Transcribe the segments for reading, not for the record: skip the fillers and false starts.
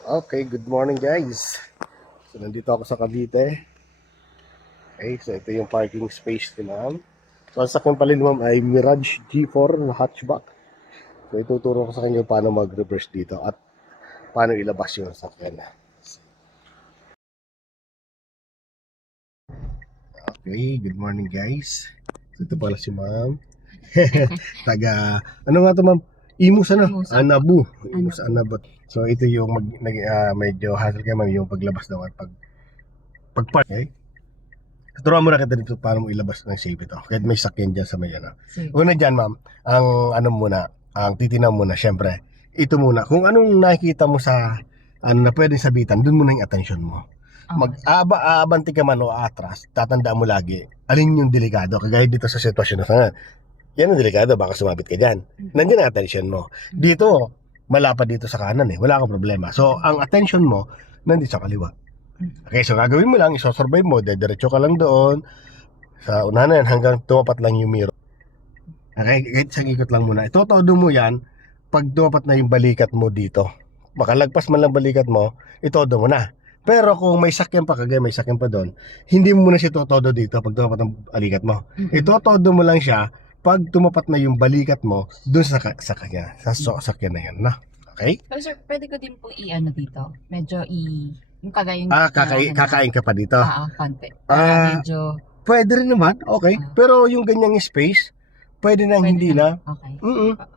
Okay, good morning guys. So nandito ako sa Cavite. Okay, so ito yung parking space ni ma'am. So ang sakyan pala ni ma'am ay Mirage G4 na hatchback. So ituturo ko sa kanya paano mag-reverse dito at paano ilabas yung sakyan. Okay, good morning guys. So ito pala si ma'am. Ano nga to ma'am? Imus ano? Imus, Anabu. Imus Anabot. So ito yung medyo hassle kay ma'am yung paglabas daw at pag-park. Okay? Turuan mo na kita dito paano mo ilabas ng safe ito. Kahit may sakyan dyan sa may ano. Sige. Una dyan, ma'am, ang ano muna, ang titinaw muna, syempre, ito muna. Kung anong nakikita mo sa ano na pwedeng sabitan, dun muna yung attention mo. Aabanti ka man o atras, tatandaan mo lagi, alin yung delikado. Kagaya dito sa sitwasyon na sa yan ang delikado, baka sumabit ka dyan. Nandiyan ang attention mo. Dito, malapad dito sa kanan wala kang problema. So, ang attention mo, nandito sa kaliwa. Okay, so gagawin mo lang, isosurvive mo, diretso ka lang doon, sa unahan na yan, hanggang tumapat lang yung mirror. Okay, kahit isang ikot lang muna. Itotodo mo yan, pag tumapat na yung balikat mo dito. Makalagpas man lang balikat mo, itodo mo na. Pero kung may sakyan pa, kagaya may sakyan pa doon, hindi mo muna siya totodo dito pag tumapat ng balikat mo. Itotodo mo lang siya pag tumapat na yung balikat mo doon sa kanya, sa sakyan na yan. Na? Okay? Pero sir, pwede ko din po i-ano dito. Medyo yung kagaya yung Kakain ka pa dito? konti. Medyo pwede rin naman, okay. Pero yung ganyang space, pwede nang hindi na. Okay.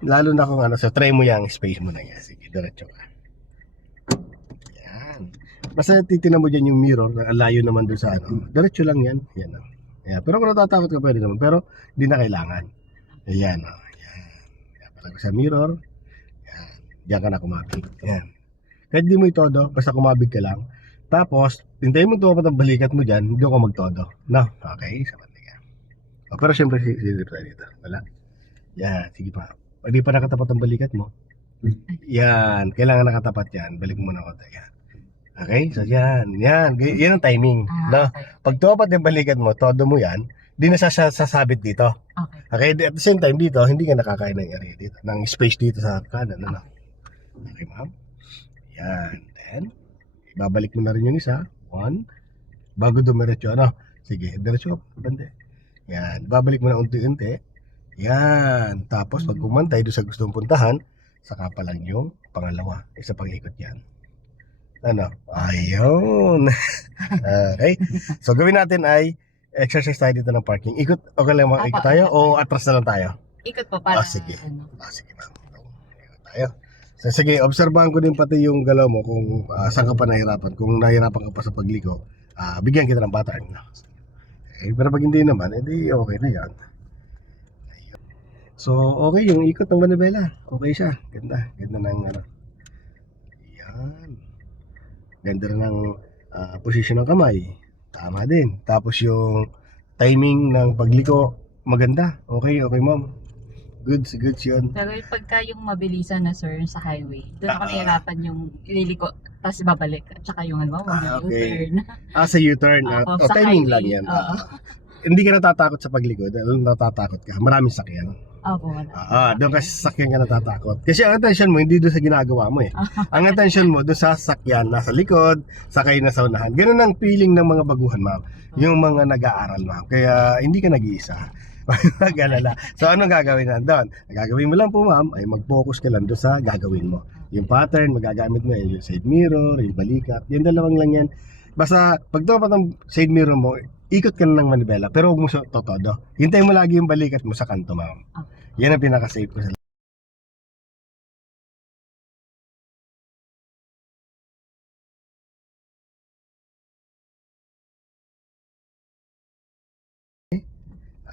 Lalo na kung ano, so try mo yung space mo na yan. Sige, diretso ka. Yan. Basta titinan mo dyan yung mirror, layo naman doon sa ano. Diretso lang yan. Yan. Yan. Pero kung natatakot ka, pwede naman. Pero hindi na kailangan. Ayan. Yan. Yan. Palagi sa mirror. Yan. Diyan ka na kumabig. Yan. Kahit di mo itodo, basta kumabig ka lang. Tapos, hintayin mo tumapat ang balikat mo dyan, doon ka magtodo. No? Okay, sapat na yan. Pero syempre, silip tayo dito. Wala. Yan, sige pa. Pag di pa nakatapat ang balikat mo, yan, kailangan nakatapat yan. Balik mo na konti. Yan. Okay, so yan. Yan, yan ang timing. No? Pag tumapat yung balikat mo, todo mo yan, di na sasabit dito. Okay, at the same time dito, hindi ka nakakain ng area dito, ng space dito sa kanan. Ano? Okay, ma'am? Yan. Then, babalik mo na rin yung isa. One. Bago dumiretso, ano? Sige, diretso ka. Bande. Yan. Babalik mo na unti-unti. Yan. Tapos, pag kumantay doon sa gustong puntahan, saka pa lang yung pangalawa. Isa pang ikot yan. Ano? Ayun. Okay. So, gawin natin ay exercise tayo dito ng parking. Ikot, okay lang ikot tayo o atras na lang tayo? Ikot pa para. Sige. Sige ma'am. Ikot tayo. So, sige, obserbahan ko din pati yung galaw mo kung saan ka pa nahirapan. Kung nahirapan ka pa sa pagliko, bigyan kita ng pattern. Okay, pero pag hindi naman, edi okay na yan. Ayun. So, okay yung ikot ng manibela. Okay siya. Ganda. Ganda ng ano. Yan. Ganda rin ng posisyon ng kamay. Tama din. Tapos yung timing ng pagliko, maganda. Okay, okay ma'am. Goods yun. Pero pagka yung mabilisan na sir sa highway, doon ako nahirapan yung ililiko, tapos babalik. At saka yung ano, okay. U-turn. Sa U-turn. Sa Timing highway. lang yan. Hindi ka natatakot sa pagliko. Dahil natatakot ka. Maraming sakyan. Opo, wala. Doon kasi sa sakyan ka natatakot. Kasi ang attention mo, hindi doon sa ginagawa mo Ang attention mo, doon sa sakyan, nasa likod, sakay na sa unahan. Ganun ang feeling ng mga baguhan, ma'am. Yung mga nag-aaral, ma'am. Kaya hindi ka nag-iisa. Mag-alala. So, anong gagawin na doon? Ang gagawin mo lang po, ma'am, ay mag-focus ka lang doon sa gagawin mo. Yung pattern, magagamit mo yung side mirror, yung balikat. Yung dalawang lang yan. Basta, pag tumapat ang side mirror mo, ikot ka na ng manibela, pero huwag mo totodo. Hintayin mo lagi yung balikat mo sa kanto, ma'am. Yan ang pinaka-safe ko sa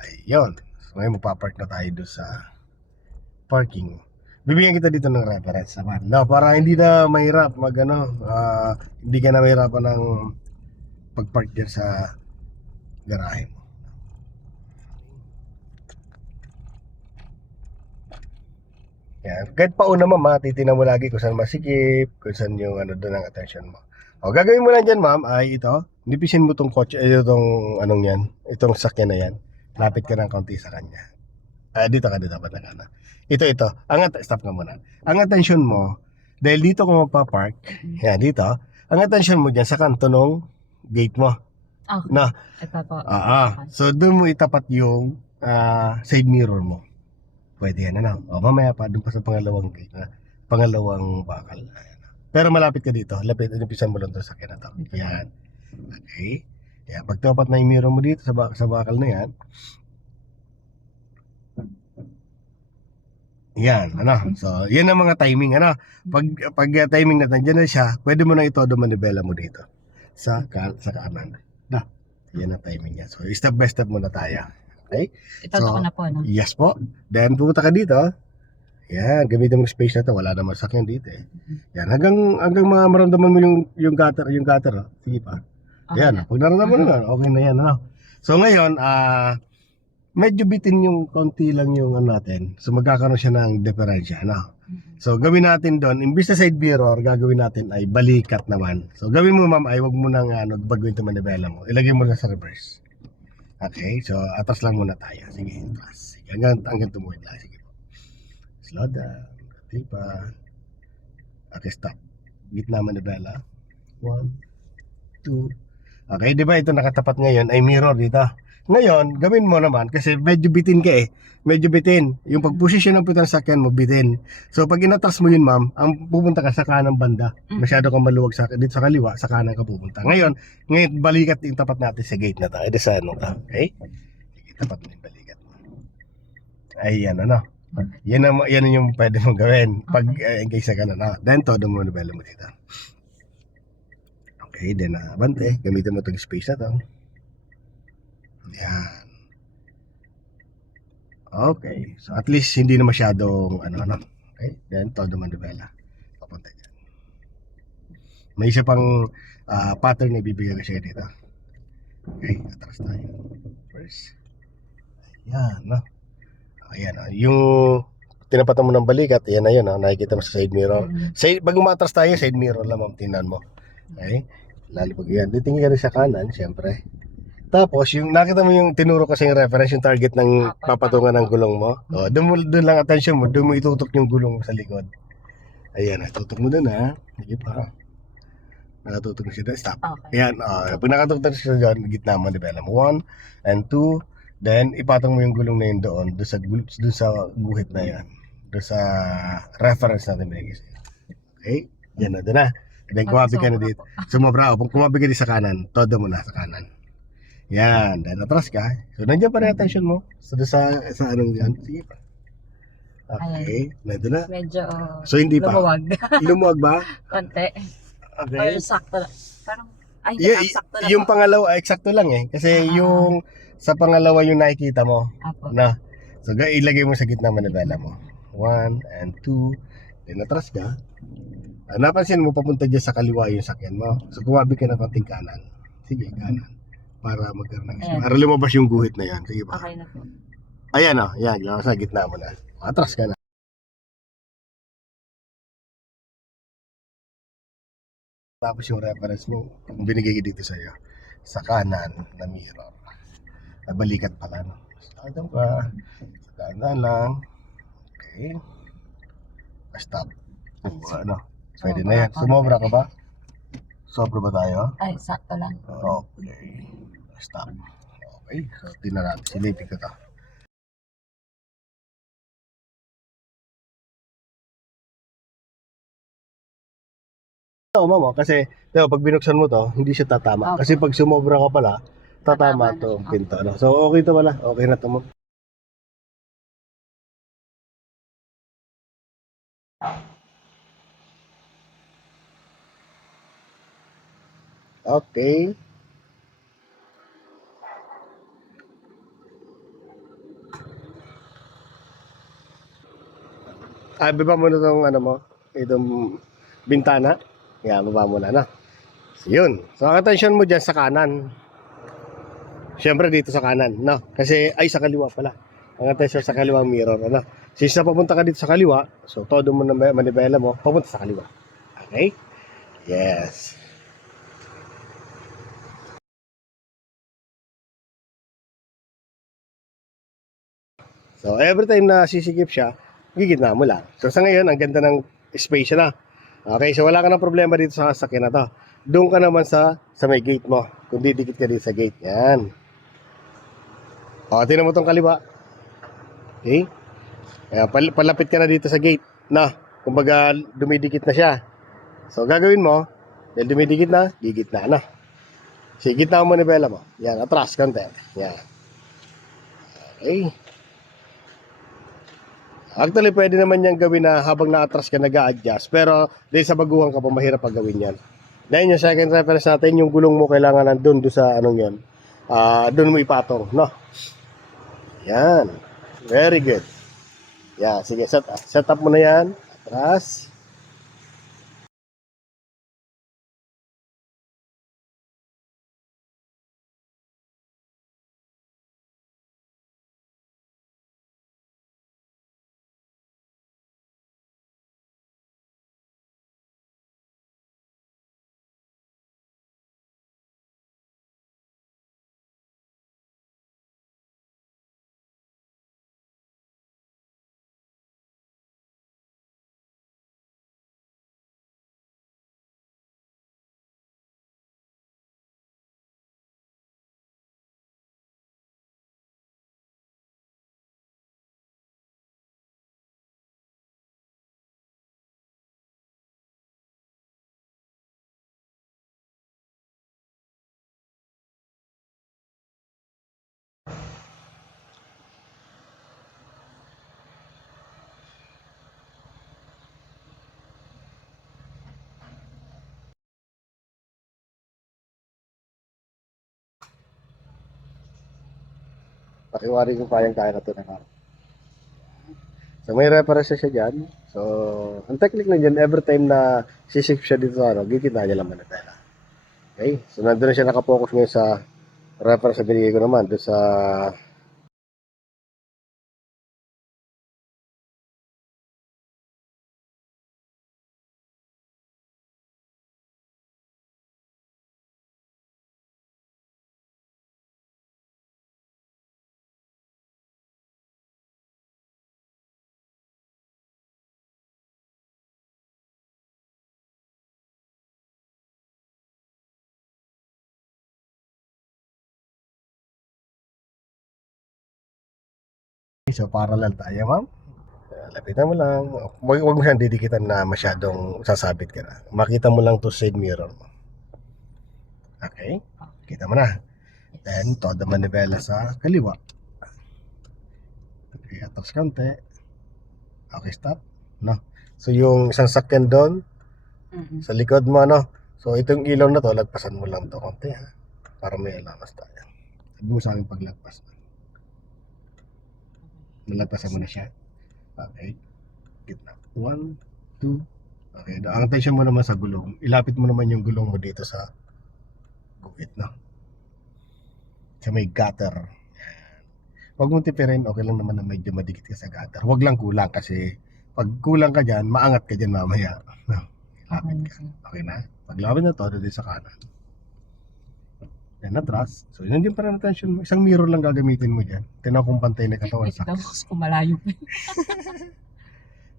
ayun. So, ngayon mapapark na tayo doon sa parking. Bibigyan kita dito ng reference naman. No, para hindi na mahirap hindi ka na mahirapan ng pag-park dyan sa garahe mo. Yan. Kahit pauna ma'am, titinan mo lagi kung saan masikip, kung saan yung ano doon ang attention mo. O, gagawin mo lang dyan ma'am ay ito, nipisin mo tong kotse, itong anong yan, itong sakyan na yan. Lapit ka ng kaunti sa kanya. Dito ka, dito, ba't na. Ito. Stop ka muna. Ang attention mo, Dahil dito kung magpa-park, yan dito, ang attention mo dyan sa kanto ng gate mo. Okay. Na, Ito po. so doon mo itapat yung side mirror mo. Pwede yan, ano? O mamaya pa, doon pa sa pangalawang gate na, pangalawang bakal. Ayan. Pero malapit ka dito, lapit, inipisan mo lang doon sa akin na to. Yan. Okay. Yan, pag tapat na yung mirror mo dito sa bakal na yan, yan, ano? So, yan ang mga timing, ano? Pag timing na nandiyan na siya, pwede mo na ito manibela mo dito sa kanan. Na, yan ang timing niya. So, step by step muna tayo. Okay? Ito ko na po, no? Yes po. Then, pupunta ka dito. Yan, gamitin mo yung space na to. Wala namang sakyan dito eh. Yan, hanggang maramdaman mo yung gutter, oh. Sige pa. Okay. Yan, pag naramdaman mo na, okay na yan, ano? So, ngayon, medyo bitin yung konti lang yung ano natin. So magkakaroon siya ng diferensya, no? So gawin natin doon, imbis na side mirror, gagawin natin ay balikat naman. So gawin mo ma'am ay wag mo nang baguhin ito manibela mo. Ilagay mo na sa reverse. Okay, so atras lang muna tayo. Sige, atras. Sige, hanggang tumuwid lang. Sige po. Slow down. Hindi pa. Okay, stop. Gitna manibela. 1, 2. Okay, di ba ito nakatapat ngayon ay mirror dito. Ngayon, gawin mo naman kasi medyo bitin ka eh. Medyo bitin. Yung pag-position ng puto ng sakyan mo, bitin. So, pag inatras mo yun, ma'am, ang pupunta ka sa kanang banda. Masyado kang maluwag dito sa kaliwa, sa kanan ka pupunta. Ngayon, balikat yung tapat natin sa gate na to. Ede sa ano ka, okay? Sige, tapat mo yung balikat mo. Ayan, ano? Yan yung pwede mong gawin. Pag engage sa kanan. Then, todo mo na bela mo dito. Okay, then, bante. Gamitin mo itong space na to. Yan. Okay. So at least hindi na masyadong ano. Okay. Then todo manibela. Papunta dyan. May isa pang pattern na ibibigay ko siya dito. Okay. Atras tayo. First. Ayan. No? Ayan. Yung tinapatan mo ng balikat. Ayan na yun. Nakikita mo sa side mirror. Pag umatras tayo, side mirror lang ma'am. Tingnan mo. Okay. Lalo pag yan. Titingin ka rin sa kanan. Siyempre. Tapos, yung nakita mo yung tinuro kasi yung reference, yung target ng papatungan ng gulong mo. Doon lang attention mo, doon mo itutok yung gulong mo sa likod. Ayan, tutok mo doon ha. Sige pa. Nakatutok na siya doon. Stop. Okay. Ayan, pag nakatutok siya doon, gitna mo, develop mo. 1 and 2. Then, ipatong mo yung gulong na yun doon sa guhit na yan. Doon sa reference natin binigay sa'yo. Okay? Yan na, doon na. Then, kumabi ka na dito. Sumobra. Kung kumabi ka dito sa kanan, todo mo na sa kanan. Yan, then atras ka. So, nandiyan pa rin attention mo. So, sa anong yan. Sige pa. Okay, nandun na. Medyo So, hindi pa. lumuwag. Lumuwag ba? Konti. Okay. Or sakto lang. Parang, ay, sakto lang. Yung pangalawa, eksakto lang eh. Kasi yung sa pangalawa yung nakikita mo. Apo. Na. So, ilagay mo sa gitna manibela mo. 1 and 2. Then atras ka. Napansin mo, papunta dyan sa kaliwa yung sakyan mo. So, kumabi ka ng konting kanan. Sige, kanan. Para magkaroon ng Ayan. para lumabas yung guhit na yan. Sige ba? Okay na po. Ayan o, yan, sa gitna mo na. Atras ka na. Tapos yung reference mo, kung binigay dito sa'yo, sa kanan na mirror. Balikat pala, no? Start ka. Sa kanan lang. Okay. Stop. Ano? Pwede na yan. Sumobra ka ba? Sobra ba tayo? Ay, sakto lang. Okay. Stop. Okay. So, tingnan natin. Silipin ko to. Oo, mama. Kasi, diba, pag binuksan mo to, hindi siya tatama. Okay. Kasi pag sumobra ka pala, tatama Tatama to na. pinto. No? So, okay to pala. Okay na to mo. Okay. Baba mo na itong ano mo, itong bintana. Yan, baba mo na, no? So, yun. So, ang attention mo dyan sa kanan. Siyempre dito sa kanan, no? Kasi, ay sa kaliwa pala. Ang attention sa kaliwang mirror, ano? Since na papunta ka dito sa kaliwa, so todo mo na manibela mo, papunta sa kaliwa. Okay? Yes. So, every time na sisikip siya, gigitna mo lang. So, sa ngayon, ang ganda ng space na. Okay, so wala ka ng problema dito sa sasakyan na to. Doon ka naman sa may gate mo. Kung didikit ka dito sa gate. Yan. O, tingnan mo tong kaliwa. Okay? Kaya palapit ka na dito sa gate. Na, kumbaga dumidikit na siya. So, gagawin mo, dahil dumidikit na, gigit na. Ano? Sige, gitna mo manibela mo. Yan, atras, konti. Yan. Okay. Actually, pwede naman yan gawin na habang na-atras ka nag-a-adjust. Pero, dahil sa baguhan ka pa, mahirap pag gawin yan. Dahil yung second reference natin, yung gulong mo kailangan nandun doon sa anong yan. Doon mo ipatong, no? Yan. Very good. Yan, sige, set up mo na yan. Atras. Pakiwari kung kayang kaya na ito na karo. So, may reference siya dyan. So, ang technique na dyan, every time na sisip siya dito, gigitna niya lang manibela. Okay? So, nandun na siya nakapokus ngayon sa reference na binigay ko naman. Doon sa so, parallel tayo, ma'am. Lapitan mo lang. Huwag mo siyang didikitan na masyadong sasabit ka na. Makita mo lang to side mirror mo. Okay? Kita mo na. Then, todo manibela sa kaliwa. Okay, atras konti. Okay, stop. No? So, yung isang sakyan doon, sa likod mo, no? So, itong ilaw na to, lagpasan mo lang to konti, ha? Para may alamas tayo. Sabi mo sa akin paglagpas. Nalagpasan mo na siya. Okay. Gitna. 1, 2. Okay. Ang attention mo naman sa gulong. Ilapit mo naman yung gulong mo dito sa guhit, no? Sa may gutter. Huwag mong tipirin. Okay lang naman na medyo madikit ka sa gutter. Huwag lang kulang kasi pag kulang ka dyan, maangat ka dyan mamaya. No? Ilapit ka. Okay na? Paglapit na to, doon sa kanan. Yan, atras. So, yun din para na attention mo. Isang mirror lang gagamitin mo dyan. Tinaw kung pantay na katawan sa Tapos kung malayo pa.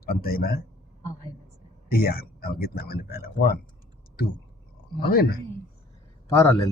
pantay na. Okay. Iyan. Ang gitna manipela. 1, 2. Okay na. Parallel.